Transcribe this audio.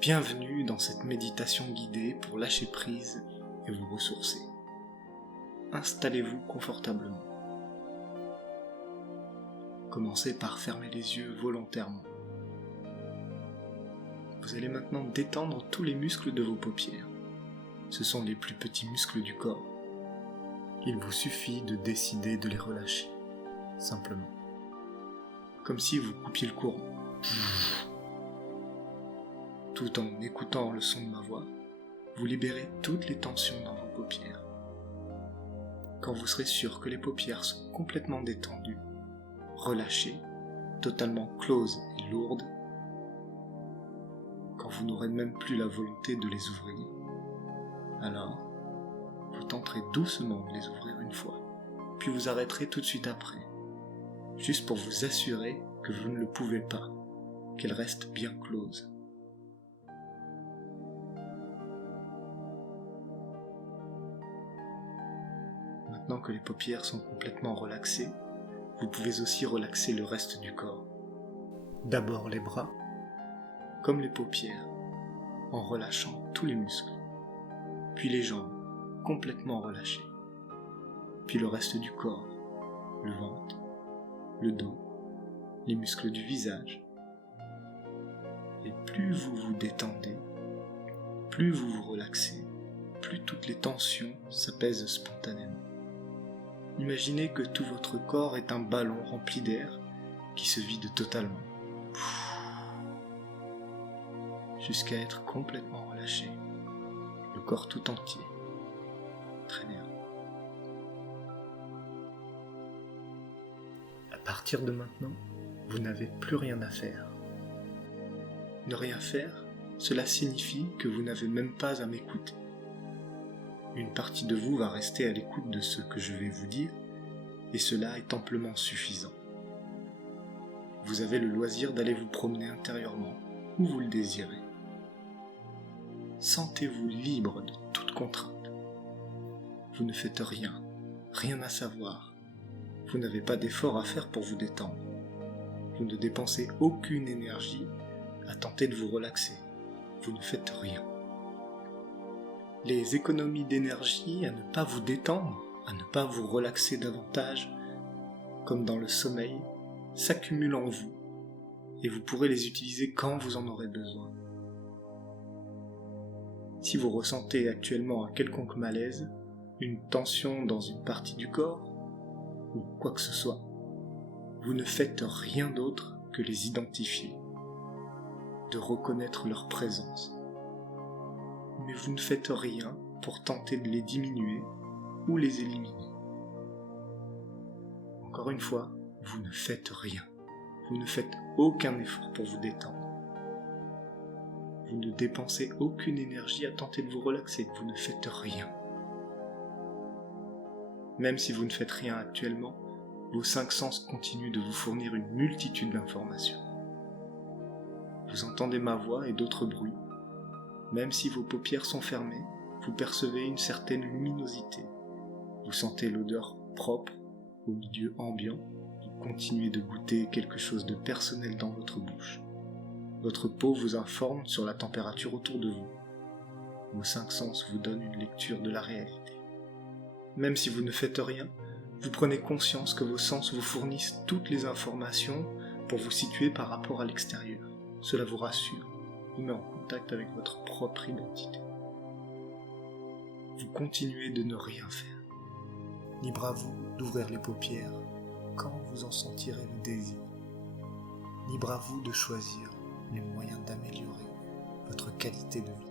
Bienvenue dans cette méditation guidée pour lâcher prise et vous ressourcer. Installez-vous confortablement. Commencez par fermer les yeux volontairement. Vous allez maintenant détendre tous les muscles de vos paupières. Ce sont les plus petits muscles du corps. Il vous suffit de décider de les relâcher, simplement. Comme si vous coupiez le courant. Tout en écoutant le son de ma voix, vous libérez toutes les tensions dans vos paupières. Quand vous serez sûr que les paupières sont complètement détendues, relâchées, totalement closes et lourdes, quand vous n'aurez même plus la volonté de les ouvrir, alors vous tenterez doucement de les ouvrir une fois, puis vous arrêterez tout de suite après, juste pour vous assurer que vous ne le pouvez pas, qu'elles restent bien closes. Maintenant que les paupières sont complètement relaxées, vous pouvez aussi relaxer le reste du corps. D'abord les bras, comme les paupières, en relâchant tous les muscles, puis les jambes, complètement relâchées, puis le reste du corps, le ventre, le dos, les muscles du visage. Et plus vous vous détendez, plus vous vous relaxez, plus toutes les tensions s'apaisent spontanément. Imaginez que tout votre corps est un ballon rempli d'air qui se vide totalement, jusqu'à être complètement relâché, le corps tout entier. Très bien. À partir de maintenant, vous n'avez plus rien à faire. Ne rien faire, cela signifie que vous n'avez même pas à m'écouter. Une partie de vous va rester à l'écoute de ce que je vais vous dire, et cela est amplement suffisant. Vous avez le loisir d'aller vous promener intérieurement, où vous le désirez. Sentez-vous libre de toute contrainte. Vous ne faites rien, rien à savoir. Vous n'avez pas d'effort à faire pour vous détendre. Vous ne dépensez aucune énergie à tenter de vous relaxer. Vous ne faites rien. Les économies d'énergie à ne pas vous détendre, à ne pas vous relaxer davantage, comme dans le sommeil, s'accumulent en vous, et vous pourrez les utiliser quand vous en aurez besoin. Si vous ressentez actuellement un quelconque malaise, une tension dans une partie du corps, ou quoi que ce soit, vous ne faites rien d'autre que les identifier, de reconnaître leur présence. Mais vous ne faites rien pour tenter de les diminuer ou les éliminer. Encore une fois, vous ne faites rien. Vous ne faites aucun effort pour vous détendre. Vous ne dépensez aucune énergie à tenter de vous relaxer. Vous ne faites rien. Même si vous ne faites rien actuellement, vos 5 sens continuent de vous fournir une multitude d'informations. Vous entendez ma voix et d'autres bruits. Même si vos paupières sont fermées, vous percevez une certaine luminosité. Vous sentez l'odeur propre au milieu ambiant. Vous continuez de goûter quelque chose de personnel dans votre bouche. Votre peau vous informe sur la température autour de vous. Vos 5 sens vous donnent une lecture de la réalité. Même si vous ne faites rien, vous prenez conscience que vos sens vous fournissent toutes les informations pour vous situer par rapport à l'extérieur. Cela vous rassure, vous met en contact avec votre propre identité. Vous continuez de ne rien faire. Libre à vous d'ouvrir les paupières quand vous en sentirez le désir. Libre à vous de choisir les moyens d'améliorer votre qualité de vie.